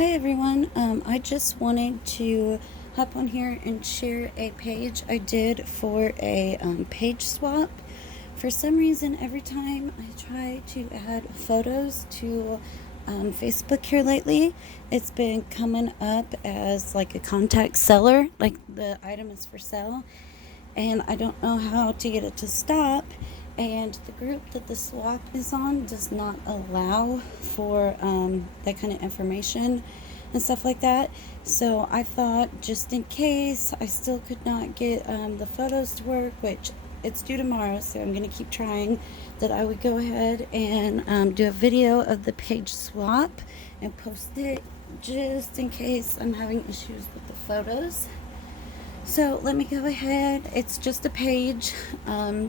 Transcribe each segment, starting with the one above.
Hi everyone, I just wanted to hop on here and share a page I did for a page swap. For some reason, every time I try to add photos to Facebook here lately, it's been coming up as like a contact seller, like the item is for sale, and I don't know how to get it to stop. And the group that the swap is on does not allow for that kind of information and stuff like that. So I thought, just in case I still could not get the photos to work, which it's due tomorrow, so I'm going to keep trying, that I would go ahead and do a video of the page swap and post it just in case I'm having issues with the photos. So let me go ahead. It's just a page,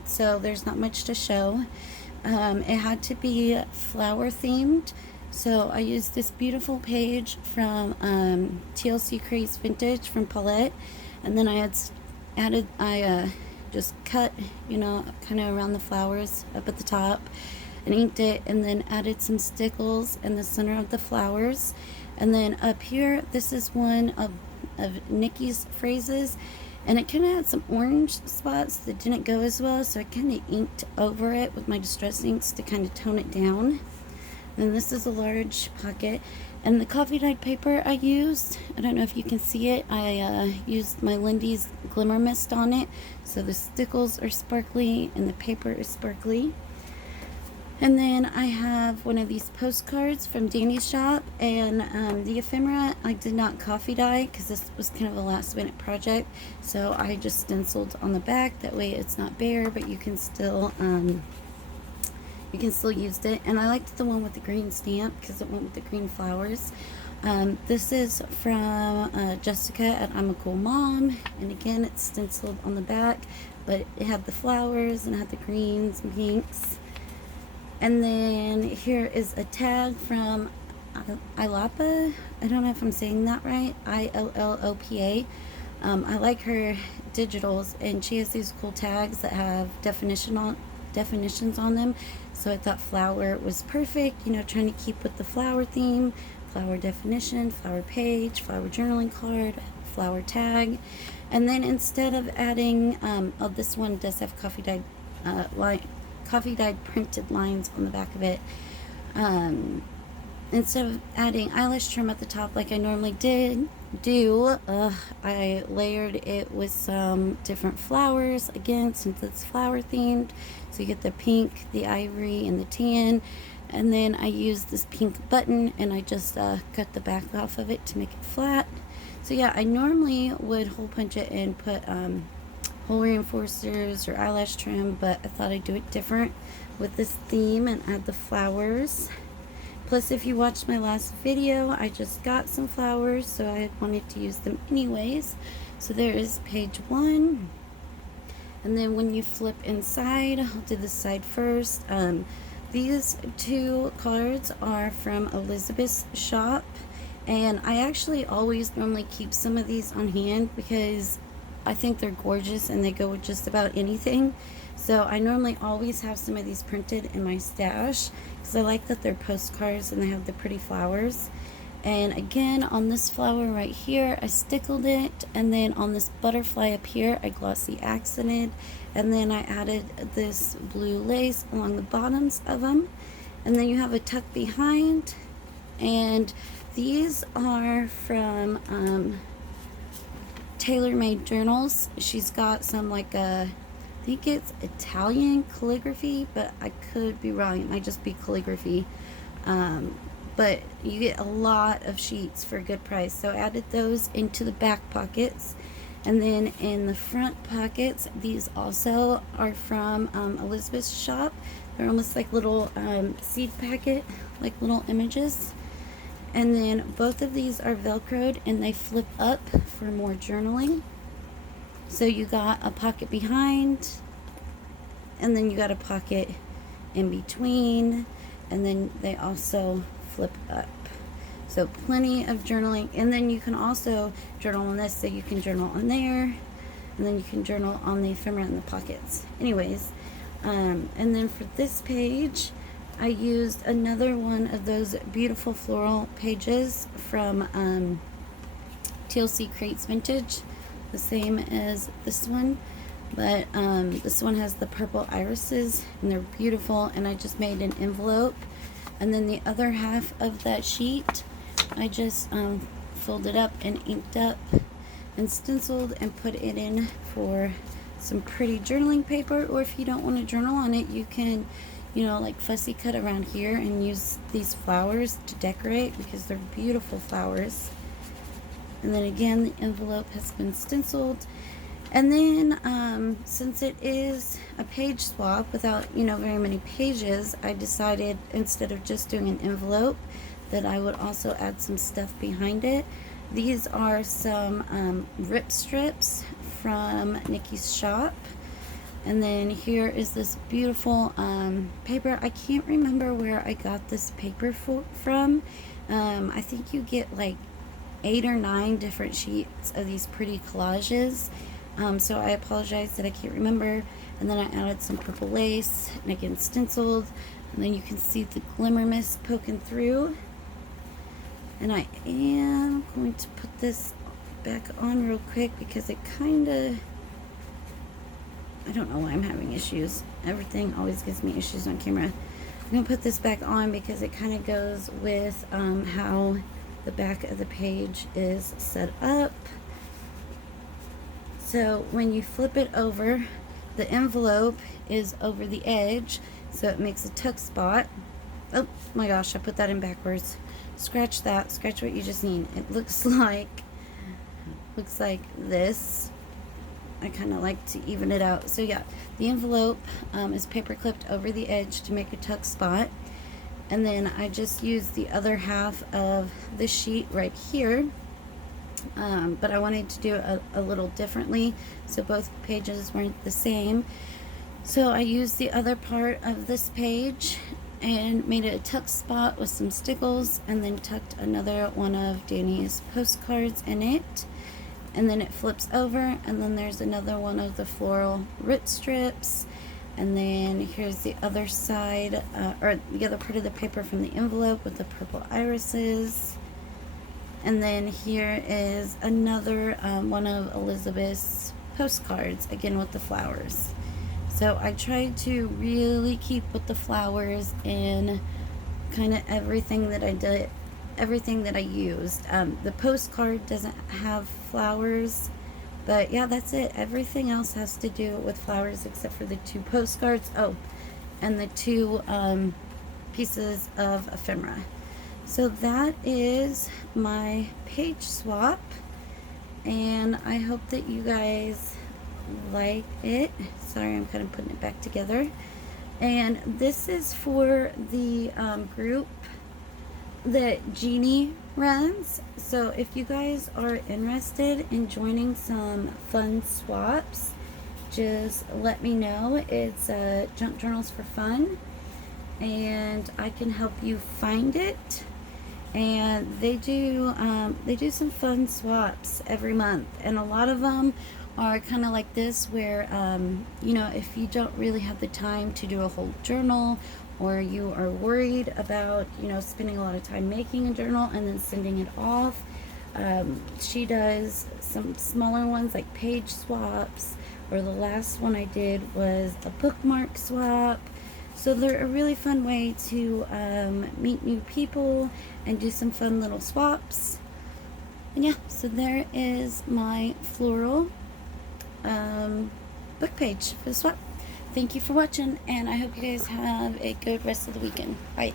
so there's not much to show. It had to be flower themed, so I used this beautiful page from TLC Creates Vintage from Paulette, and then I just cut, kind of around the flowers up at the top and inked it, and then added some stickles in the center of the flowers. And then up here, this is one of Nikki's phrases, and it kind of had some orange spots that didn't go as well, so I kind of inked over it with my distress inks to kind of tone it down. And this is a large pocket, and the coffee dyed paper I used, I don't know if you can see it, I used my Lindy's Glimmer Mist on it, so the stickles are sparkly and the paper is sparkly. And then I have one of these postcards from Danny's shop, and the ephemera I did not coffee dye because this was kind of a last minute project, so I just stenciled on the back. That way it's not bare, but you can still use it. And I liked the one with the green stamp because it went with the green flowers. This is from Jessica at I'm a Cool Mom, and again it's stenciled on the back, but it had the flowers and it had the greens and pinks. And then here is a tag from Illopa. I don't know if I'm saying that right. Illopa. I like her digitals, and she has these cool tags that have definitions on them. So I thought flower was perfect. Trying to keep with the flower theme, flower definition, flower page, flower journaling card, flower tag. And then instead of adding, this one does have coffee dyed printed lines on the back of it. Instead of adding eyelash trim at the top like I normally do, I layered it with some different flowers, again, since it's flower themed. So you get the pink, the ivory, and the tan. And then I used this pink button, and I just cut the back off of it to make it flat. So yeah, I normally would hole punch it and put hole reinforcers or eyelash trim, but I thought I'd do it different with this theme and add the flowers. Plus, if you watched my last video, I just got some flowers, so I wanted to use them anyways. So there is page 1. And then when you flip inside, I'll do the side first. These 2 cards are from Elizabeth's shop, and I actually always normally keep some of these on hand because I think they're gorgeous and they go with just about anything. So I normally always have some of these printed in my stash because I like that they're postcards and they have the pretty flowers. And again, on this flower right here, I stickled it, and then on this butterfly up here, I glossy accented, and then I added this blue lace along the bottoms of them. And then you have a tuck behind, and these are from Tailor Made Journals. She's got some I think it's Italian calligraphy, but I could be wrong. It might just be calligraphy. But you get a lot of sheets for a good price. So I added those into the back pockets. And then in the front pockets, these also are from Elizabeth's shop. They're almost like little seed packet, like little images. And then both of these are velcroed, and they flip up for more journaling. So you got a pocket behind, and then you got a pocket in between, and then they also flip up. So plenty of journaling. And then you can also journal on this, so you can journal on there, and then you can journal on the ephemera in the pockets. Anyways, and then for this page, I used another one of those beautiful floral pages from TLC Creates Vintage, the same as this one, but this one has the purple irises and they're beautiful, and I just made an envelope, and then the other half of that sheet I just folded up and inked up and stenciled and put it in for some pretty journaling paper. Or if you don't want to journal on it, you can, you know, like fussy cut around here and use these flowers to decorate, because they're beautiful flowers. And then again, the envelope has been stenciled. And then since it is a page swap without, you know, very many pages, I decided instead of just doing an envelope that I would also add some stuff behind it. These are some rip strips from Nikki's shop. And then here is this beautiful paper. I can't remember where I got this paper from. I think you get like 8 or 9 different sheets of these pretty collages. So I apologize that I can't remember. And then I added some purple lace, and again stenciled. And then you can see the glimmer mist poking through. And I am going to put this back on real quick because it kind of, I don't know why I'm having issues. Everything always gives me issues on camera. I'm going to put this back on because it kind of goes with how the back of the page is set up. So when you flip it over, the envelope is over the edge, so it makes a tuck spot. Oh my gosh, I put that in backwards. Scratch that, scratch what you just need. It looks like this. I kind of like to even it out. So yeah, the envelope is paper clipped over the edge to make a tuck spot. And then I just used the other half of the sheet right here. But I wanted to do it a little differently, so both pages weren't the same. So I used the other part of this page and made it a tuck spot with some stickles, and then tucked another one of Danny's postcards in it. And then it flips over, and then there's another one of the floral rip strips. And then here's the other side, or the other part of the paper from the envelope with the purple irises. And then here is another one of Elizabeth's postcards, again with the flowers. So I tried to really keep with the flowers in kind of everything that I did, everything that I used. The postcard doesn't have flowers, but yeah, that's it. Everything else has to do with flowers except for the 2 postcards. Oh, and the 2 pieces of ephemera. So that is my page swap, and I hope that you guys like it. Sorry, I'm kind of putting it back together. And this is for the group that Jeannie runs. So if you guys are interested in joining some fun swaps, just let me know. It's Junk Journals for Fun, and I can help you find it. And they do some fun swaps every month, and a lot of them are kind of like this, where you know, if you don't really have the time to do a whole journal, or you are worried about, you know, spending a lot of time making a journal and then sending it off, she does some smaller ones like page swaps, or the last one I did was a bookmark swap. So they're a really fun way to meet new people and do some fun little swaps. And yeah, so there is my floral book page for the swap. Thank you for watching, and I hope you guys have a good rest of the weekend. Bye.